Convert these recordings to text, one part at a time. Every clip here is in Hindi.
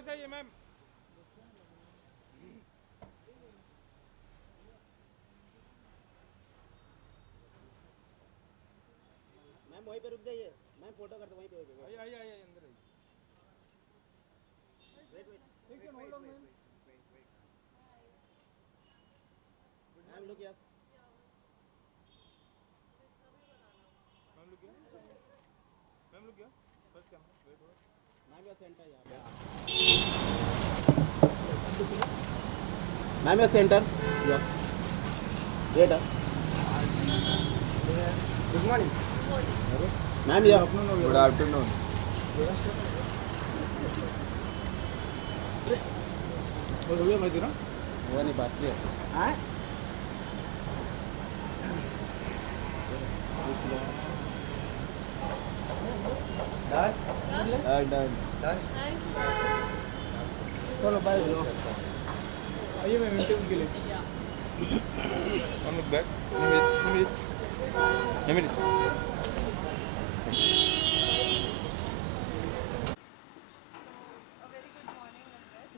पास आइए मैम। मैम वहीं पे रुक जाइए, मैम फोटो करते वहीं पे आइए आइए आइए अंदर आइए। वेट वेट एक second hold on ma'am. Ma'am look yes ma'am look गया। मैम लुक गया। First camera wait hold. Ma'am your centre यहाँ मैम योर सेंटर या वेट गुड मॉर्निंग मैम या गुड आफ्टरनून। बस हो गया मैं तेरा। वो नहीं बात किया हाँ चलो बाय आइए मैम इंटरव्यू के लिए। Ma'am look back. Minute.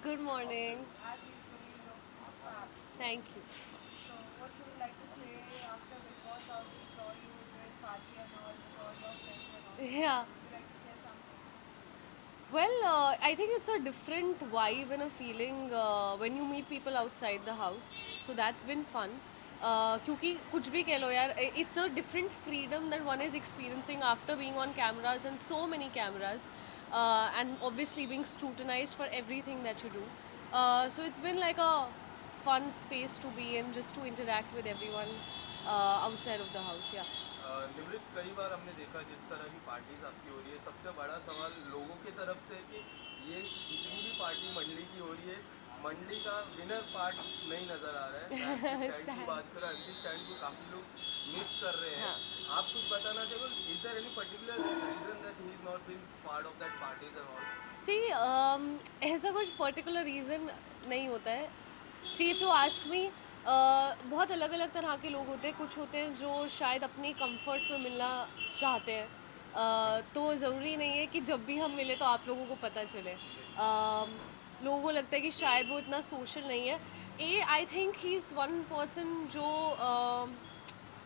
Good morning. Thank you. So, what would you like to say after Big Boss out? We saw you doing party and all with all your friends and all. Yeah. Would you like to say something? Well, I think it's a different vibe and a feeling when you meet people outside the house. So that's been fun. क्योंकि कुछ भी कह लो यार, it's a different freedom that one is experiencing after being on cameras and so many cameras, and obviously being scrutinized for everything that you do. So it's been like a fun space to be in, just to interact with everyone outside of the house. Yeah. Nimrit कई बार हमने देखा जिस तरह की पार्टीज आपकी हो रही है, सबसे बड़ा सवाल लोगों की तरफ से कि ये जितनी भी पार्टी मंडली की हो रही है, मंडली का विनर पार्ट नहीं नजर आ रहा है। स्टैंड की बात करें, एमसी स्टैंड को काफी लोग मिस कर रहे हैं। हाँ। आप कुछ बताना चाहोगे, is there any particular reason that he is not been part of that parties and all? See ऐसा कुछ पर्टिकुलर रीज़न नहीं होता है। See if you ask me, बहुत अलग अलग तरह के लोग होते हैं। कुछ होते हैं जो शायद अपनी कंफर्ट में मिलना चाहते हैं, तो ज़रूरी नहीं है कि जब भी हम मिले तो आप लोगों को पता चले। लोगों को लगता है कि शायद वो इतना सोशल नहीं है। I think he is one person जो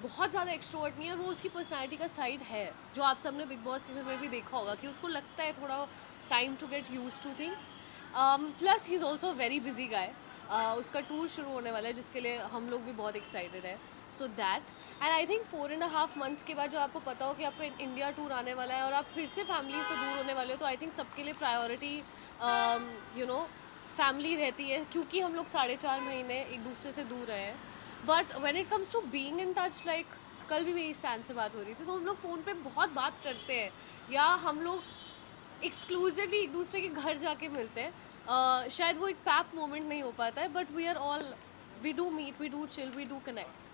बहुत ज़्यादा एक्सट्रोवर्ट नहीं है, और वो उसकी पर्सनैलिटी का साइड है जो आप सबने बिग बॉस के घर में भी देखा होगा कि उसको लगता है थोड़ा time to get used to things. Plus he is also very busy guy. उसका टूर शुरू होने वाला है जिसके लिए हम लोग भी बहुत एक्साइटेड है। So that, and I think 4.5 months के बाद जब आपको पता हो कि आपका इंडिया टूर आने वाला है और आप फिर से फैमिली से दूर होने वाले हो, तो आई थिंक सबके लिए प्रायोरिटी फैमिली रहती है, क्योंकि हम लोग 4.5 महीने एक दूसरे से दूर रहे हैं। But when it comes to being in touch, like कल भी मेरी स्टैंड से बात हो रही थी, तो हम लोग फ़ोन पे बहुत बात करते हैं, या हम लोग एक्सक्लूसिवली एक दूसरे के घर जाके मिलते हैं। शायद वो एक पैप मोमेंट नहीं हो पाता है, but we are all, we do meet, we do chill, we do connect.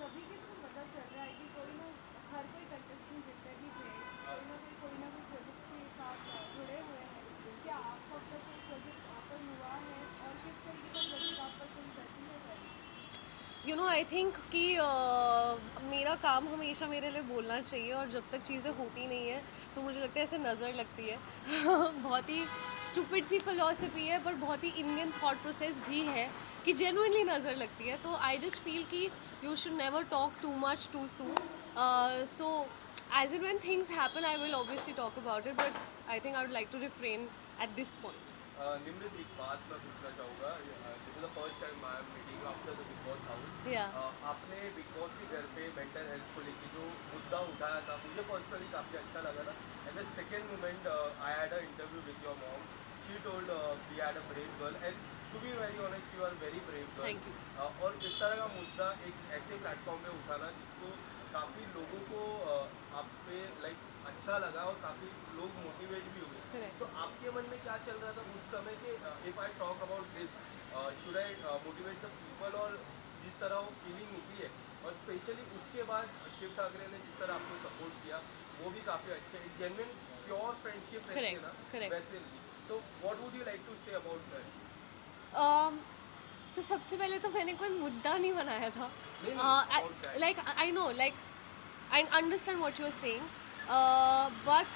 सभी के तो पता चल रहा है कि कोई ना, हर कोई कंटेस्टेंट जितने भी थे, कोई ना कोई प्रोजेक्ट्स के साथ जुड़े हुए हैं। क्या आपको अब तक कोई प्रोजेक्ट ऑफर हुआ है, और किस तरीके का प्रोजेक्ट आप पसंद करती है करना? आई थिंक कि मेरा काम हमेशा मेरे लिए बोलना चाहिए, और जब तक चीज़ें होती नहीं है तो मुझे लगता है ऐसे नज़र लगती है। बहुत ही स्टूपिड सी फिलॉसफी है, बट बहुत ही इंडियन थॉट प्रोसेस भी है कि जेन्युइनली नज़र लगती है। तो आई जस्ट फील कि you should never talk too much too soon. So as in when things happen, I will obviously talk about it, but I think I would like to refrain at this point. Nimrat, एक बात मैं पूछना चाहूँगा, this is the first time I am meeting after the Bigg Boss house. या आपने बिग बॉस के घर पे मेंटल हेल्थ को लेके जो मुद्दा उठाया था, मुझे पर्सनली काफ़ी अच्छा लगा था। And the second moment, I had a interview with your mom, she told we had a brave girl, and to be very honest you are very brave girl. Thank you. और इस तरह का मुद्दा एक ऐसे प्लेटफॉर्म पे उठाना जिसको काफ़ी लोगों को आप पे लाइक अच्छा लगा, और काफ़ी लोग मोटिवेट भी हुए। करेक्ट। तो आपके मन में क्या चल रहा था उस समय के, if I talk about this, should I motivate the people, और जिस तरह वो फीलिंग निकली है, और स्पेशली उसके बाद शिव ठाकरे ने जिस तरह आपको सपोर्ट किया, वो भी काफ़ी अच्छे है, जेन्युइन प्योर फ्रेंडशिप रहती है ना, Correct. वैसे नहीं। तो what would you like to say about that? तो सबसे पहले तो मैंने कोई मुद्दा नहीं बनाया था। नहीं about that. Like I know, like I understand what you are saying, but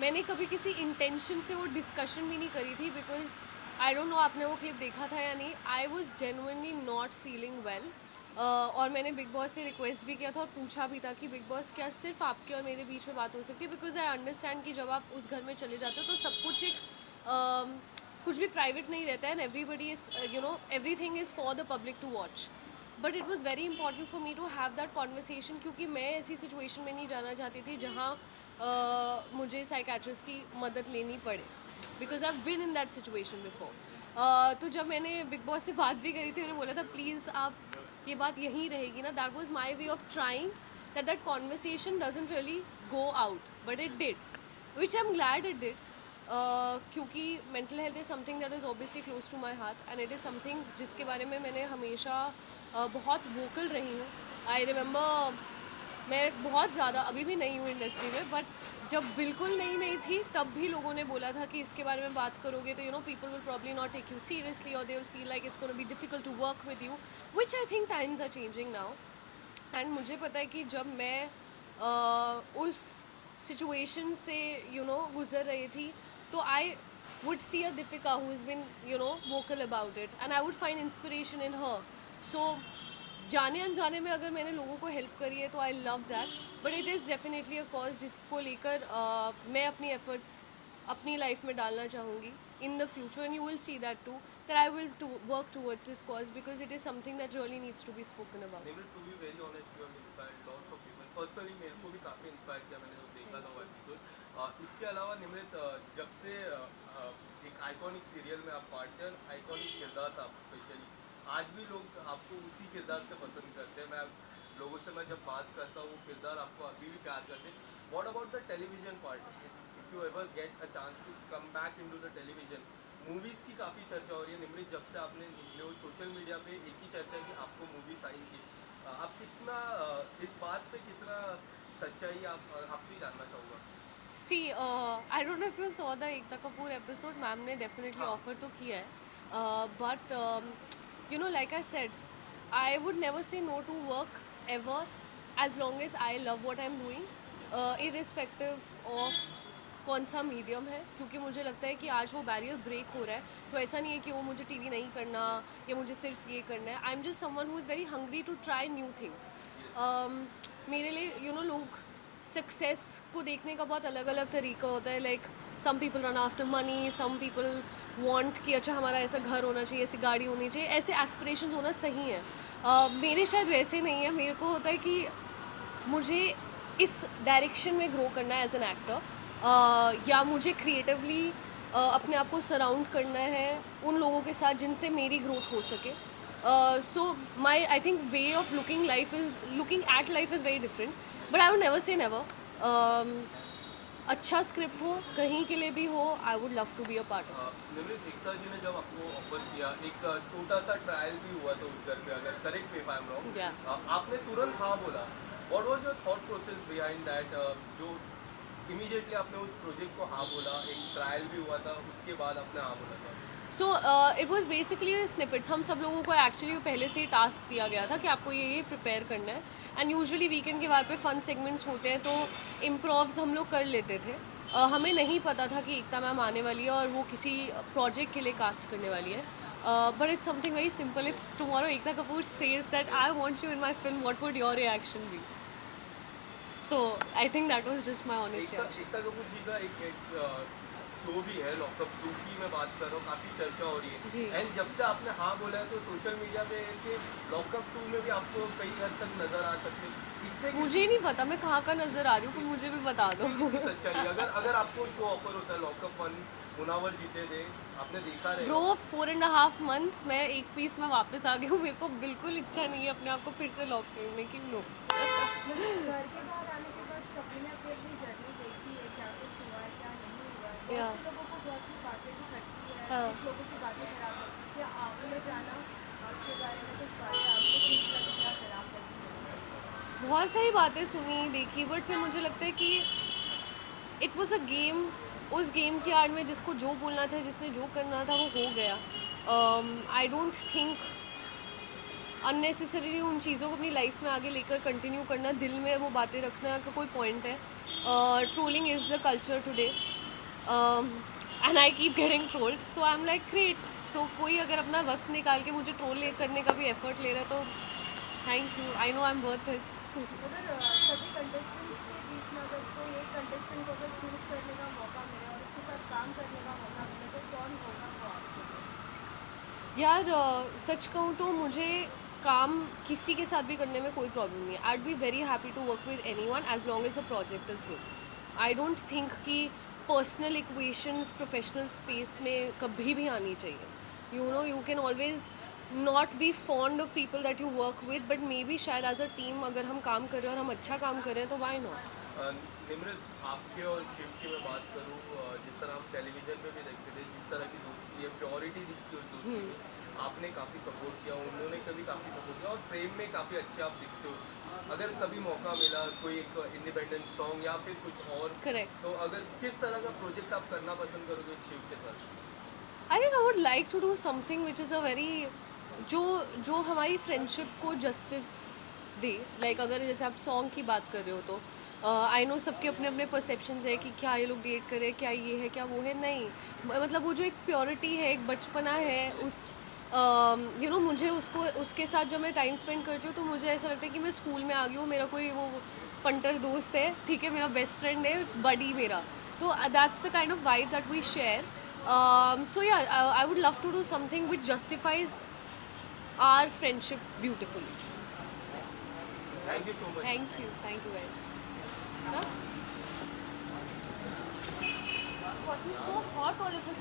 मैंने कभी किसी इंटेंशन से वो डिस्कशन भी नहीं करी थी, बिकॉज आई डोंट नो आपने वो क्लिप देखा था या नहीं. I was genuinely not feeling well. और मैंने बिग बॉस से रिक्वेस्ट भी किया था और पूछा भी था कि बिग बॉस क्या सिर्फ आपके और मेरे बीच में बात हो सकती है, बिकॉज आई अंडरस्टैंड कि जब आप उस घर में चले जाते हो तो सब कुछ एक कुछ भी प्राइवेट नहीं रहता है, and everybody is everything is for the public to watch. But it was very important for me to have that conversation, क्योंकि मैं ऐसी सिचुएशन में नहीं जाना चाहती थी जहाँ मुझे साइकेट्रिस्ट की मदद लेनी पड़े, because I have been in that situation before. तो जब मैंने बिग बॉस से बात भी करी थी, उन्होंने बोला था प्लीज़ आप ये बात यहीं रहेगी ना. That was my way of trying that conversation doesn't really go out, but it did, which I am glad it did. क्योंकि mental health is something that is obviously close to my heart, and it is something जिसके बारे में मैंने हमेशा बहुत वोकल रही हूँ. आई रिमेंबर मैं बहुत ज़्यादा अभी भी नहीं हूँ इंडस्ट्री में, बट जब बिल्कुल नहीं थी तब भी लोगों ने बोला था कि इसके बारे में बात करोगे तो people will probably not take you seriously, और they will feel like it's gonna be difficult to work with you, which I think times are changing now. And मुझे पता है कि जब मैं उस सिचुएशन से गुजर रही थी, तो आई would see a Deepika who has been vocal about it, and I would find inspiration in her. So जाने अनजाने में अगर मैंने लोगों को हेल्प करी है तो I love that, but it is definitely a cause जिसको लेकर मैं अपनी एफर्ट्स अपनी लाइफ में डालना चाहूँगी in the future, and you will see that to that I will work towards this cause, because it is something that really needs to be spoken about. To be very honest, you have inspired lots of people. Personally मेरे को भी काफ़ी इंस्पायर किया, मैंने जो देखा था वो एपिसोड. इसके अलावा निमृत, जब से एक आइकॉनिक सीरियल में आप पार्ट थे, आइकॉनिक किरदार था स्पेशली, आज भी लोग आपको उसी किरदार से पसंद करते हैं. लोगों से मैं जब बात करता हूँ, वो किरदार आपको अभी भी प्यार करते हैं. What about the television part? If you ever get a chance to come back into the television, movies की काफ़ी चर्चा हो रही है. निमृत, जब से आपने निकले हो सोशल मीडिया पे एक ही चर्चा है कि आपको मूवी साइन की. आप कितना इस बात पे कितना सच्चाई आपसे जानना चाहूँगा. See I don't know if you saw the Ekta Kapoor episode, ma'am ने डेफिनेटली ऑफर तो किया है, but like I said, I would never say no to work ever, as long as I love what I'm doing, irrespective of कौन सा मीडियम है, क्योंकि मुझे लगता है कि आज वो बैरियर ब्रेक हो रहा है. तो ऐसा नहीं है कि वो मुझे टीवी नहीं करना या मुझे सिर्फ ये करना है. I am just someone who is very hungry to try new things. मेरे लिए लोग सक्सेस को देखने का बहुत अलग अलग तरीका होता है. Like some people run after money, some people want कि अच्छा हमारा ऐसा घर होना चाहिए, ऐसी गाड़ी होनी चाहिए, ऐसे एस्पिरेशंस होना सही है. मेरे शायद वैसे नहीं है. मेरे को होता है कि मुझे इस डायरेक्शन में ग्रो करना है एज एन एक्टर, या मुझे क्रिएटिवली अपने आप को सराउंड करना है उन लोगों के साथ जिनसे मेरी ग्रोथ हो सके. So my I think way of looking at life is very different, but I would never say never. अच्छा स्क्रिप्ट हो कहीं के लिए भी हो, I would love to be a part of. Nimrit, Ekta ji ने जब आपको ऑफर किया, एक छोटा सा ट्रायल भी हुआ था उस घर पे, अगर correct me if I am wrong, आपने तुरंत हाँ बोला. What was your thought process behind that, जो इमीडिएटली आपने उस प्रोजेक्ट को हाँ बोला? एक ट्रायल भी हुआ था, उसके बाद आपने हाँ बोला था. So it was basically snippets. हम सब लोगों को एक्चुअली पहले से ही टास्क दिया गया था कि आपको ये प्रिपेयर करना है, एंड यूजुअली वीकेंड के बार पे फन सेगमेंट्स होते हैं, तो इम्प्रोव्स हम लोग कर लेते थे. हमें नहीं पता था कि एकता मैम आने वाली है और वो किसी प्रोजेक्ट के लिए कास्ट करने वाली है. But it's something very simple. If tomorrow Ekta Kapoor says that I want you in my film, what would your reaction be? So I think that was just my honest reaction. Ekta Kapoor ji का एक शो भी है लॉकअप 2 की मैं बात कर रहा हूँ, काफ़ी चर्चा हो रही जी. है. एंड जब से आपने हाँ बोला है तो सोशल मीडिया पे कि लॉकअप 2 में भी आपको कई हद तक नजर आ सकते हैं. इसमें मुझे नहीं पता मैं कहाँ का नज़र आ रही हूँ, पर मुझे भी बता दो. सच्चाई, अगर आपको शो ऑफर होता है लॉकअप 1, मुनावर जीते थे, आपने देखा रहे ब्रो 4.5 months मैं एक पीस में वापस आ गई हूँ. मेरे को बिल्कुल इच्छा नहीं है अपने आप को फिर से लॉक करने की. नो. घर के बाहर आने के बाद सभी ने अपनी अपनी जर्नी देखी है, क्या कुछ हुआ है क्या नहीं हुआ है. बहुत से लोगों को बहुत सी बातें भी करती है, कुछ लोगों की बातें खराब लगती है. आपने जाना आपके बारे में कुछ बातें आपको ठीक लगी या खराब लगी? बहुत सारी बातें सुनी देखी, बट फिर मुझे लगता है कि इट वॉज अ गेम. उस गेम की आड़ में जिसको जो बोलना था, जिसने जो करना था, वो हो गया. आई डोंट थिंक अननेसेसरीली उन चीज़ों को अपनी लाइफ में आगे लेकर कंटिन्यू करना, दिल में वो बातें रखना का कोई पॉइंट है. Trolling is the culture today, and I keep getting trolled. So I'm like great. So कोई अगर अपना वक्त निकाल के मुझे ट्रोल करने का भी एफर्ट ले रहा है तो thank you. I know I'm worth it. अगर सभी कंटेस्टेंट्स के बीच में अगर कोई एक कंटेस्टेंट को अगर चूज करने का मौका मिले और उसके साथ काम करने का मौका मिले तो कौन होगा वो आपके लिए? यार सच कहूँ तो मुझे काम किसी के साथ भी करने में कोई प्रॉब्लम नहीं है. I would be very happy to work with anyone as long as the project is good. I don't think कि पर्सनल इक्वेशंस प्रोफेशनल स्पेस में कभी भी आनी चाहिए. You know you can always not be fond of people that you work with, but may be शायद एज अ टीम अगर हम काम कर रहे हैं और हम अच्छा काम कर रहे हैं तो वाई नॉट. निम्रत, आपके और शिव की मैं बात करूँ, जिस तरह हम टेलीविजन पे भी देखते थे, जिस तरह की दोस्ती है, प्योरिटी दिखती है उस दोस्ती में, आपने काफ़ी सपोर्ट किया, उन्होंने कभी काफ़ी सपोर्ट किया और प्रेम में काफ़ी अच्छे आप दिखते हो. अगर कभी मौका मिला कोई एक इंडिपेंडेंट सॉन्ग या फिर कुछ और, करेक्ट. तो अगर किस तरह का प्रोजेक्ट आप करना पसंद करोगे शिव के साथ? I think I would like to do something which is a very जो हमारी फ्रेंडशिप को जस्टिस दे. लाइक अगर जैसे आप सॉन्ग की बात कर रहे हो तो आई नो सबके अपने अपने परसेप्शंस है कि क्या ये लोग डेट करें, क्या ये है, क्या वो है. नहीं, मतलब वो जो एक प्योरिटी है, एक बचपना है, उस यू नो मुझे उसके साथ जब मैं टाइम स्पेंड करती हूँ तो मुझे ऐसा लगता है कि मैं स्कूल में आ गई हूँ. मेरा कोई वो पंटर दोस्त है, ठीक है, मेरा बेस्ट फ्रेंड है, बडी मेरा. तो that's the kind of vibe that we share. So yeah, I would love to do something which justifies our friendship beautifully. Thank you so much. Thank you guys. Huh? It's gotten so hot all of a sudden.